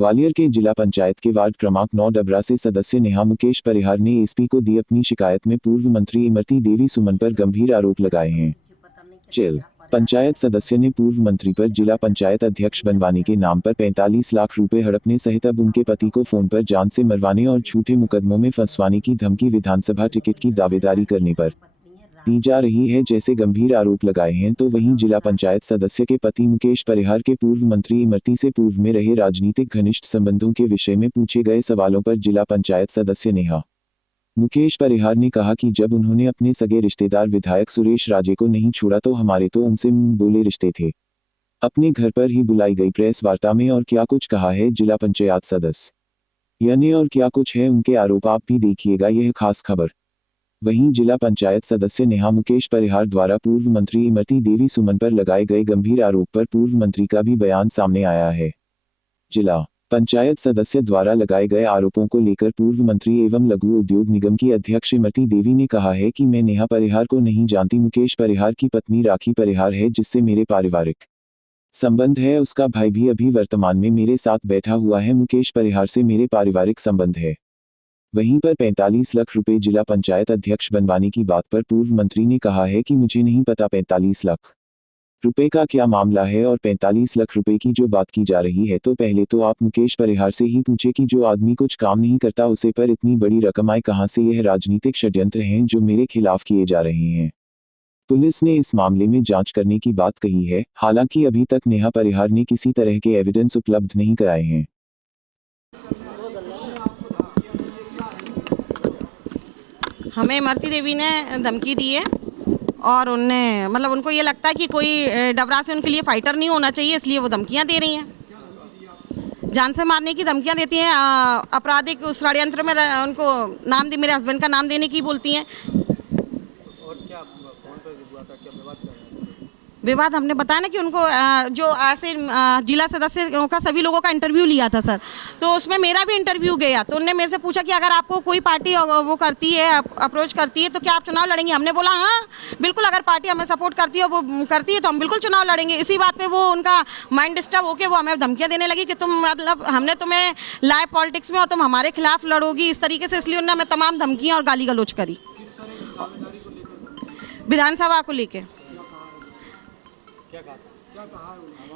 ग्वालियर के जिला पंचायत के वार्ड क्रमांक 9 डबरा से सदस्य नेहा मुकेश परिहार ने एसपी को दी अपनी शिकायत में पूर्व मंत्री इमरती देवी सुमन पर गंभीर आरोप लगाए हैं। जेल पंचायत सदस्य ने पूर्व मंत्री पर जिला पंचायत अध्यक्ष बनवाने के नाम पर 45 लाख रुपए हड़पने सहित अब उनके पति को फोन पर जान से मरवाने और झूठे मुकदमों में फंसवाने की धमकी विधानसभा टिकट की दावेदारी करने पर दी जा रही है जैसे गंभीर आरोप लगाए हैं। तो वहीं जिला पंचायत सदस्य के पति मुकेश परिहार के पूर्व मंत्री इमरती से पूर्व में रहे राजनीतिक घनिष्ठ संबंधों के विषय में पूछे गए सवालों पर जिला पंचायत सदस्य नेहा मुकेश परिहार ने कहा कि जब उन्होंने अपने सगे रिश्तेदार विधायक सुरेश राजे को नहीं छोड़ा तो हमारे तो उनसे मुंह बोले रिश्ते थे। अपने घर पर ही बुलाई गई प्रेस वार्ता में और क्या कुछ कहा है जिला पंचायत सदस्य यानी और क्या कुछ है उनके आरोप, आप भी देखिएगा यह खास खबर। वहीं जिला पंचायत सदस्य नेहा मुकेश परिहार द्वारा पूर्व मंत्री इमरती देवी सुमन पर लगाए गए गंभीर आरोप पर पूर्व मंत्री का भी बयान सामने आया है। जिला पंचायत सदस्य द्वारा लगाए गए आरोपों को लेकर पूर्व मंत्री एवं लघु उद्योग निगम की अध्यक्ष इमरती देवी ने कहा है कि मैं नेहा परिहार को नहीं जानती। मुकेश परिहार की पत्नी राखी परिहार है जिससे मेरे पारिवारिक संबंध है, उसका भाई भी अभी वर्तमान में मेरे साथ बैठा हुआ है। मुकेश परिहार से मेरे पारिवारिक संबंध है। वहीं पर 45 लाख रुपए जिला पंचायत अध्यक्ष बनवाने की बात पर पूर्व मंत्री ने कहा है कि मुझे नहीं पता 45 लाख रुपए का क्या मामला है और 45 लाख रुपए की जो बात की जा रही है तो पहले तो आप मुकेश परिहार से ही पूछे कि जो आदमी कुछ काम नहीं करता उसे पर इतनी बड़ी रकम आए कहां से। यह राजनीतिक षड्यंत्र हैं जो मेरे खिलाफ किए जा रहे हैं। पुलिस ने इस मामले में जांच करने की बात कही है। हालांकि अभी तक नेहा परिहार ने किसी तरह के एविडेंस उपलब्ध नहीं कराए हैं। हमें इमरती देवी ने धमकी दी है और उनने मतलब उनको ये लगता है कि कोई डबरा से उनके लिए फाइटर नहीं होना चाहिए, इसलिए वो धमकियां दे रही हैं। जान से मारने की धमकियां देती हैं। आपराधिक उस षड्यंत्र में उनको नाम दे, मेरे हस्बैंड का नाम देने की बोलती हैं। और क्या फोन पर हुआ था, क्या विवाद कर रहे थे? विवाद हमने बताया ना कि उनको जो ऐसे जिला सदस्य का सभी लोगों का इंटरव्यू लिया था सर, तो उसमें मेरा भी इंटरव्यू गया। तो उन्होंने मेरे से पूछा कि अगर आपको कोई पार्टी वो करती है, अप्रोच करती है तो क्या आप चुनाव लड़ेंगे। हमने बोला हाँ बिल्कुल, अगर पार्टी हमें सपोर्ट करती है, वो करती है तो हम बिल्कुल चुनाव लड़ेंगे। इसी बात पे वो उनका माइंड डिस्टर्ब होकर वो हमें धमकियाँ देने लगी कि तुम मतलब हमने तुम्हें लाए पॉलिटिक्स में और तुम हमारे खिलाफ लड़ोगी इस तरीके से। इसलिए उन्होंने हमें तमाम धमकियाँ और गाली गलौज करी विधानसभा को लेके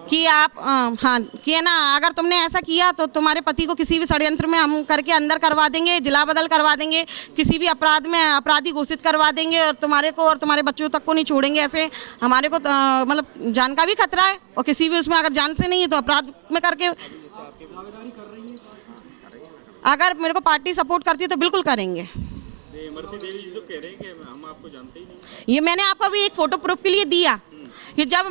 कि आप हाँ कि है ना, अगर तुमने ऐसा किया तो तुम्हारे पति को किसी भी षड्यंत्र में हम करके अंदर करवा देंगे, जिला बदल करवा देंगे, किसी भी अपराध में अपराधी घोषित करवा देंगे और तुम्हारे को और तुम्हारे बच्चों तक को नहीं छोड़ेंगे। ऐसे हमारे को मतलब जान का भी खतरा है और किसी भी उसमें अगर जान से नहीं है तो अपराध में करके अगर मेरे को पार्टी सपोर्ट करती है तो बिल्कुल करेंगे। इमरती देवी जी जो कह रहे हैं कि हम आपको जानते ही नहीं, ये मैंने आपको अभी एक फोटो प्रूफ के लिए दिया। ये जब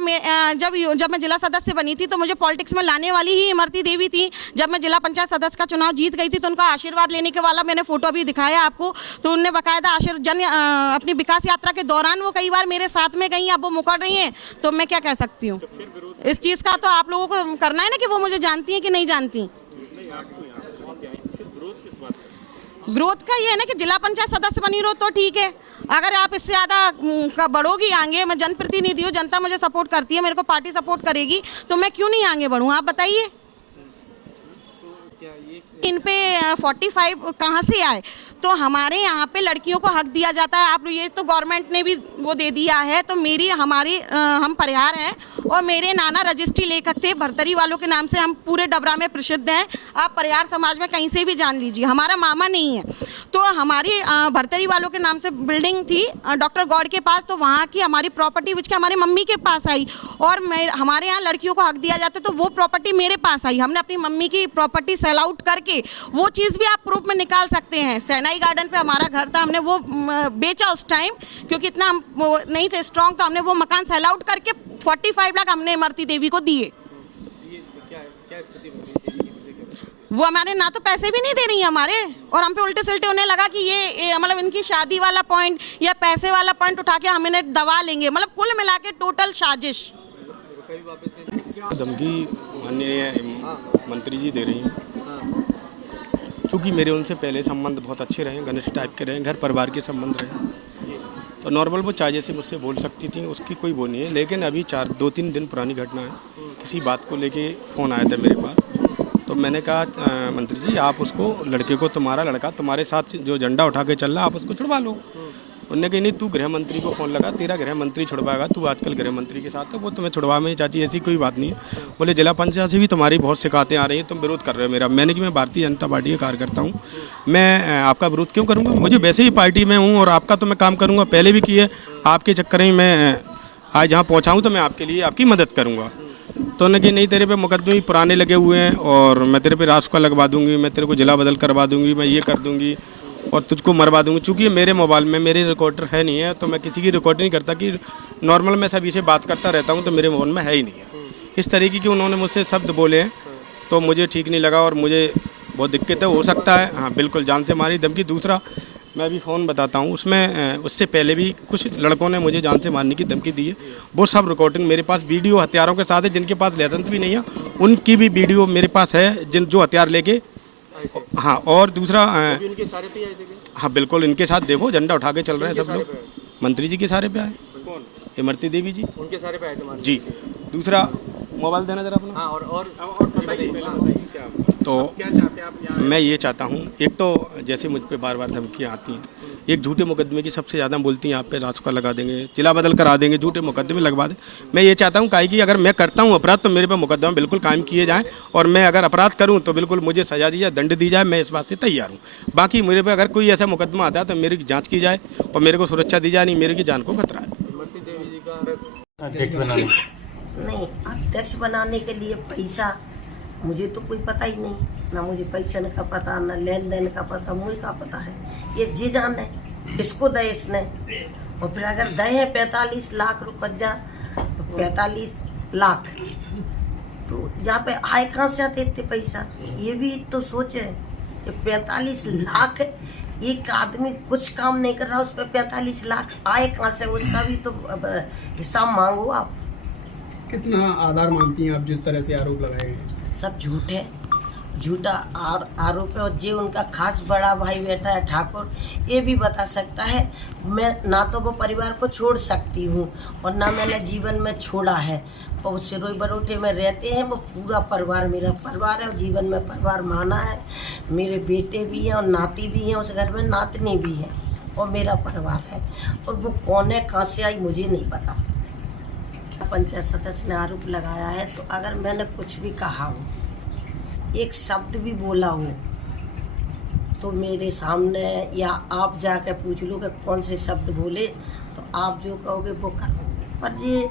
मैं जिला सदस्य बनी थी तो मुझे पॉलिटिक्स में लाने वाली ही इमरती देवी थी। जब मैं जिला पंचायत सदस्य का चुनाव जीत गई थी तो उनका आशीर्वाद लेने के वाला मैंने फोटो भी दिखाया आपको। तो उनने बाकायदा अपनी विकास यात्रा के दौरान वो कई बार मेरे साथ में गई। अब वो मुकर रही हैं तो मैं क्या कह सकती हूँ। इस चीज़ का तो आप लोगों को करना है ना कि वो मुझे जानती हैं कि नहीं जानती। ग्रोथ का ये है ना कि जिला पंचायत सदस्य बनी रहो तो ठीक है, अगर आप इससे ज़्यादा बढ़ोगी आगे, मैं जनप्रतिनिधि हूँ, जनता मुझे सपोर्ट करती है, मेरे को पार्टी सपोर्ट करेगी तो मैं क्यों नहीं आगे बढ़ूँ, आप बताइए। इन पे 45 कहाँ से आए? तो हमारे यहाँ पे लड़कियों को हक दिया जाता है। आप ये तो गवर्नमेंट ने भी वो दे दिया है। तो हम परिहार हैं और मेरे नाना रजिस्ट्री लेखक थे, भरतरी वालों के नाम से हम पूरे डबरा में प्रसिद्ध हैं। आप परिहार समाज में कहीं से भी जान लीजिए, हमारा मामा नहीं है। तो हमारी भरतरी वालों के नाम से बिल्डिंग थी डॉक्टर गौड़ के पास, तो वहाँ की हमारी प्रॉपर्टी विच के हमारी मम्मी के पास आई और हमारे यहाँ लड़कियों को हक दिया जाता है तो वो प्रॉपर्टी मेरे पास आई। हमने अपनी मम्मी की प्रॉपर्टी सेल आउट करके वो चीज़ भी आप प्रूफ में निकाल सकते हैं। सेनाई गार्डन पे हमारा घर था, हमने वो बेचा उस टाइम क्योंकि इतना हम नहीं थे स्ट्रॉन्ग, तो हमने वो मकान सेल आउट करके 45 लाख हमने इमरती देवी को दिए। वो हमारे ना तो पैसे भी नहीं दे रही है हमारे, और हम पे उल्टे सिल्टे उन्हें लगा कि ये मतलब इनकी शादी वाला पॉइंट या पैसे वाला पॉइंट उठा के हम इन्हें दबा लेंगे। मतलब कुल मिला के टोटल साजिश। धमकी माननीय मंत्री जी दे रही हैं, क्योंकि मेरे उनसे पहले संबंध बहुत अच्छे रहे, घनिष्ठ टाइप के रहे, घर परिवार के संबंध रहे, तो नॉर्मल वो चाहे जैसे मुझसे बोल सकती थी, उसकी कोई वो नहीं है। लेकिन अभी 2-3 दिन पुरानी घटना है, किसी बात को लेके फ़ोन आया था मेरे पास, तो तो मैंने कहा मंत्री जी आप उसको लड़के को तुम्हारा लड़का तुम्हारे साथ जो झंडा उठा के चल रहा आप उसको छुड़वा लो। उन्होंने कहा नहीं तू गृह मंत्री को फ़ोन लगा, तेरा गृह मंत्री छुड़वाएगा, तू आजकल गृह मंत्री के साथ है, वो तुम्हें छुड़वा में चाची ऐसी कोई बात नहीं है। बोले जिला पंचायत से भी तुम्हारी बहुत शिकायतें आ रही हैं, तुम विरोध कर रहे हो मेरा। मैंने कि मैं भारतीय जनता पार्टी का कार्यकर्ता हूँ, मैं आपका विरोध क्यों करूँगा, मुझे वैसे ही पार्टी में हूँ और आपका तो मैं काम करूँगा, पहले भी किए, आपके चक्कर में मैं आज जहाँ पहुँचा हूँ तो मैं आपके लिए आपकी मदद करूँगा। तो उन्होंने कि नहीं तेरे पे मुकदमे पुराने लगे हुए हैं और मैं तेरे पे रास्ता लगवा दूँगी, मैं तेरे को जिला बदल करवा दूँगी, मैं ये कर दूँगी और तुझको मरवा दूँगी। चूँकि मेरे मोबाइल में मेरे रिकॉर्डर है नहीं है तो मैं किसी की रिकॉर्ड नहीं करता कि नॉर्मल मैं सभी से बात करता रहता हूँ तो मेरे मोबाइल में है ही नहीं है। इस तरीके की उन्होंने मुझसे शब्द बोले हैं तो मुझे ठीक नहीं लगा और मुझे बहुत दिक्कत है। हो सकता है हाँ बिल्कुल जान से मारी धमकी। दूसरा मैं भी फ़ोन बताता हूँ, उसमें उससे पहले भी कुछ लड़कों ने मुझे जान से मारने की धमकी दी है। वो सब रिकॉर्डिंग मेरे पास वीडियो हथियारों के साथ है, जिनके पास लाइसेंस भी नहीं है उनकी भी वीडियो मेरे पास है, जो हथियार लेके। हाँ और दूसरा इनके सारे पे आए थे क्या? हाँ बिल्कुल इनके साथ देखो झंडा उठा के चल रहे हैं सब लोग। मंत्री जी के सारे पे आए, कौन? इमरती देवी जी उनके सारे पे आए थे मान लो। जी। दूसरा मोबाइल देना जरा अपना। हाँ और बताइए क्या तो क्या चाहते हैं आप यहाँ? मैं ये चाहता हूँ, एक तो जैसे मुझ पे बार बार धमकियाँ आती हैं, एक झूठे मुकदमे की सबसे ज़्यादा बोलती हैं आप पे रास्ता लगा देंगे, जिला बदल करा देंगे, झूठे मुकदमे लगवा दें। मैं ये चाहता हूँ काहे कि अगर मैं करता हूँ अपराध तो मेरे पे मुकदमा बिल्कुल कायम किए जाएँ और मैं अगर अपराध करूँ तो बिल्कुल मुझे सजा दी जाए, दंड दी जाए, मैं इस बात से तैयार हूँ। बाकी मेरे पे अगर कोई ऐसा मुकदमा आता है तो मेरी जाँच की जाए और मेरे को सुरक्षा दी जाए, नहीं मेरे की जान को खतरा है। इमरती देवी जी का अध्यक्ष बनाने नहीं, अध्यक्ष बनाने के लिए पैसा मुझे तो कोई पता ही नहीं, ना मुझे पैसा का पता, ना लेन देन का पता, मुझे का पता है। ये जी जान है इसको दे इसने, और फिर अगर दे है 45 लाख रुपया तो 45 लाख तो यहाँ पे आए कहाँ से आते इतने पैसा, ये भी तो सोचे। ये 45 लाख एक आदमी कुछ काम नहीं कर रहा, उस पर 45 लाख आए कहाँ से, उसका भी तो हिसाब मांगो आप। कितना आधार मानती हैं आप जिस तरह से आरोप लगाए हैं? सब झूठ है, झूठा आरोप है। और जो उनका खास बड़ा भाई बैठा है ठाकुर, ये भी बता सकता है। मैं ना तो वो परिवार को छोड़ सकती हूँ और ना मैंने जीवन में छोड़ा है। और सिरोई बरोटे में रहते हैं वो पूरा परिवार मेरा परिवार है और जीवन में परिवार माना है। मेरे बेटे भी हैं और नाती भी हैं, उस घर में नातनी भी है और मेरा परिवार है। और वो कौन है कहाँ से आई मुझे नहीं पता। पंचायत सदस्य ने आरोप लगाया है तो अगर मैंने कुछ भी कहा हो, एक शब्द भी बोला हो, तो मेरे सामने या आप जाकर पूछ लो कि कौन से शब्द बोले, तो आप जो कहोगे वो करो। पर ये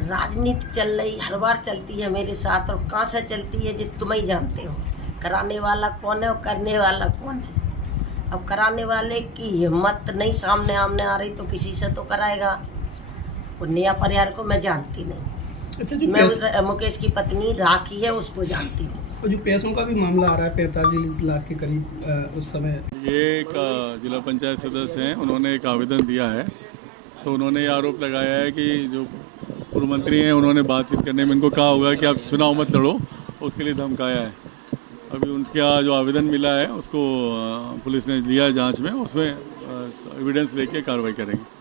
राजनीति चल रही हर बार चलती है मेरे साथ, और कहाँ से चलती है जो तुम ही जानते हो। कराने वाला कौन है और करने वाला कौन है। अब कराने वाले की हिम्मत नहीं सामने आमने आ रही तो किसी से तो कराएगा। और नया परिवार को मैं जानती नहीं। अच्छा, जो मैं मुकेश की पत्नी राखी है उसको जानती हूँ। और जो पैसों का भी मामला आ रहा है 45 लाख के करीब उस समय, ये एक जिला पंचायत सदस्य हैं, उन्होंने एक आवेदन दिया है। तो उन्होंने ये आरोप लगाया है कि जो पूर्व मंत्री हैं उन्होंने बातचीत करने में इनको कहा होगा कि आप चुनाव मत लड़ो, उसके लिए धमकाया है। अभी उनका जो आवेदन मिला है उसको पुलिस ने लिया है जांच में, उसमें एविडेंस लेके कार्रवाई करेंगे।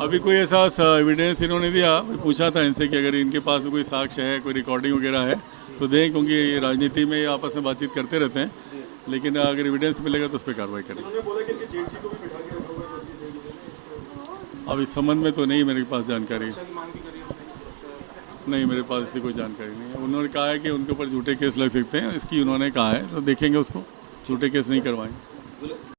अभी कोई ऐसा एविडेंस इन्होंने दिया, पूछा था इनसे कि अगर इनके पास कोई साक्ष्य है, कोई रिकॉर्डिंग वगैरह है तो दें, क्योंकि ये राजनीति में आपस में बातचीत करते रहते हैं। लेकिन अगर एविडेंस मिलेगा तो उस पर कार्रवाई करेंगे। अब इस संबंध में तो नहीं मेरे पास जानकारी, नहीं मेरे पास इससे कोई जानकारी नहीं है। उन्होंने कहा है कि उनके ऊपर झूठे केस लग सकते हैं, इसकी उन्होंने कहा है, तो देखेंगे उसको, झूठे केस नहीं करवाएंगे।